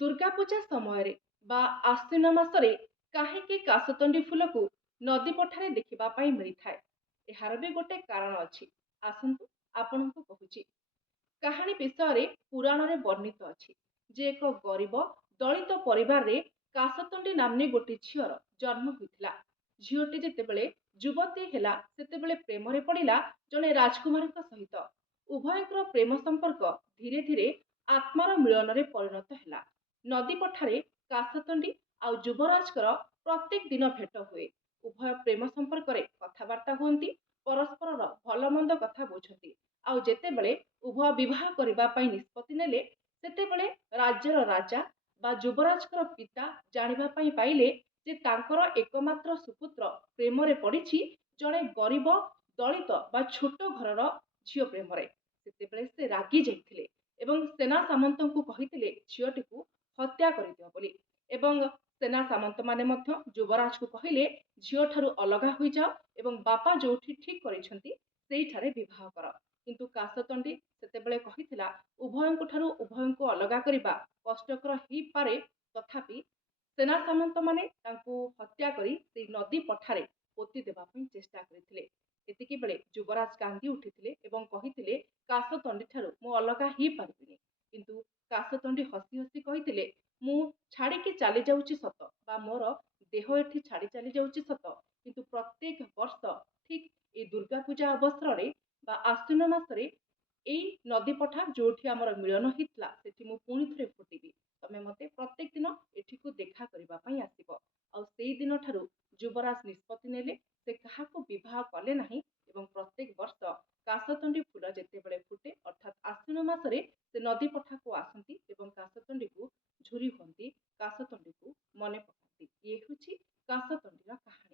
ଦୁର୍ଗା ପୂଜା ସମୟରେ ବା ଆଶ୍ୱିନ ମାସରେ କାହିଁକି କାଶତଣ୍ଡି ଫୁଲକୁ ନଦୀ ପଠାରେ ଦେଖିବା ପାଇଁ ମିଳିଥାଏ? ଏହାର ବି ଗୋଟେ କାରଣ ଅଛି। ଆସନ୍ତୁ ଆପଣଙ୍କୁ କହୁଛି। କାହାଣୀ ବିଷୟରେ ପୁରାଣରେ ବର୍ଣ୍ଣିତ ଅଛି ଯେ ଏକ ଗରିବ ଦଳିତ ପରିବାରରେ କାଶତଣ୍ଡି ନାମ୍ନୀ ଗୋଟିଏ ଝିଅର ଜନ୍ମ ହୋଇଥିଲା। ଝିଅଟି ଯେତେବେଳେ ଯୁବତୀ ହେଲା ସେତେବେଳେ ପ୍ରେମରେ ପଡ଼ିଲା ଜଣେ ରାଜକୁମାରଙ୍କ ସହିତ। ଉଭୟଙ୍କର ପ୍ରେମ ସମ୍ପର୍କ ଧୀରେ ଧୀରେ ଆତ୍ମାର ମିଳନରେ ପରିଣତ ହେଲା। ନଦୀ ପଠାରେ କାଶତଣ୍ଡି ଆଉ ଯୁବରାଜଙ୍କର ପ୍ରତ୍ୟେକ ଦିନ ଭେଟ ହୁଏ। ଉଭୟ ପ୍ରେମ ସମ୍ପର୍କରେ କଥାବାର୍ତ୍ତା ହୁଅନ୍ତି, ପରସ୍ପରର ଭଲ ମନ୍ଦ କଥା ବୁଝନ୍ତି। ଆଉ ଯେତେବେଳେ ଉଭୟ ବିବାହ କରିବା ପାଇଁ ନିଷ୍ପତ୍ତି ନେଲେ, ସେତେବେଳେ ରାଜ୍ୟର ରାଜା ବା ଯୁବରାଜଙ୍କର ପିତା ଜାଣିବା ପାଇଁ ପାଇଲେ ଯେ ତାଙ୍କର ଏକମାତ୍ର ସୁପୁତ୍ର ପ୍ରେମରେ ପଡ଼ିଛି ଜଣେ ଗରିବ ଦଳିତ ବା ଛୋଟ ଘରର ଝିଅ ପ୍ରେମରେ। ସେତେବେଳେ ସେ ରାଗି ଯାଇଥିଲେ ଏବଂ ସେନା ସାମନ୍ତଙ୍କୁ କହିଥିଲେ ଝିଅଟିକୁ ହତ୍ୟା କରିଦିଅ ବୋଲି। ଏବଂ ସେନା ସାମନ୍ତମାନେ ମଧ୍ୟ ଯୁବରାଜକୁ କହିଲେ ଝିଅଠାରୁ ଅଲଗା ହୋଇଯାଅ ଏବଂ ବାପା ଯୋଉଠି ଠିକ୍ କରିଛନ୍ତି ସେଇଠାରେ ବିବାହ କର। କିନ୍ତୁ କାଶତଣ୍ଡି ସେତେବେଳେ କହିଥିଲା ଉଭୟଙ୍କ ଠାରୁ ଉଭୟଙ୍କୁ ଅଲଗା କରିବା କଷ୍ଟକର ହେଇପାରେ, ତଥାପି ସେନା ସାମନ୍ତମାନେ ତାଙ୍କୁ ହତ୍ୟା କରି ସେଇ ନଦୀ ପଠାରେ ପୋତି ଦେବା ପାଇଁ ଚେଷ୍ଟା କରିଥିଲେ। ଏତିକି ବେଳେ ଯୁବରାଜ କାନ୍ଦି ଉଠିଥିଲେ ଏବଂ କହିଥିଲେ କାଶତଣ୍ଡି ଠାରୁ ମୁଁ ଅଲଗା ହେଇପାରିବିନି। କିନ୍ତୁ କାଶତଣ୍ଡି ହସି ହସି କହିଥିଲେ ମୁଁ ଛାଡ଼ିକି ଚାଲି ଯାଉଛି ସତ ବା ମୋର ଦେହ ଏଠି ଛାଡ଼ି ଚାଲି ଯାଉଛି ସତ, କିନ୍ତୁ ପ୍ରତ୍ୟେକ ବର୍ଷ ଠିକ୍ ଏଇ ଦୁର୍ଗା ପୂଜା ଅବସରରେ ବା ଆଶ୍ୱିନ ମାସରେ ଏଇ ନଦୀ ପଠା ଯୋଉଠି ଆମର ମିଳନ ହେଇଥିଲା ସେଠି ମୁଁ ପୁଣି ଥରେ ଫୁଟିବି। ତମେ ମତେ ପ୍ରତ୍ୟେକ ଦିନ ଏଠିକୁ ଦେଖା କରିବା ପାଇଁ ଆସିବ। ଆଉ ସେଇ ଦିନ ଠାରୁ ଯୁବରାଜ ନିଷ୍ପତ୍ତି ନେଲେ ସେ କାହାକୁ ବିବାହ କଲେ ନାହିଁ ଏବଂ ପ୍ରତ୍ୟେକ ବର୍ଷ କାଶତଣ୍ଡି ଫୁଲ ଯେତେବେଳେ ଫୁଟେ ଅର୍ଥାତ୍ ଆଶ୍ୱିନ ମାସରେ ସେ ନଦୀ ପଠାକୁ ଆସନ୍ତି ଏବଂ କାଶତଣ୍ଡିକୁ ଝୁରି ହୁଅନ୍ତି, କାଶତଣ୍ଡିକୁ ମନେ ପକାନ୍ତି। ଇଏ ହେଉଛି କାଶତଣ୍ଡିର କାହାଣୀ।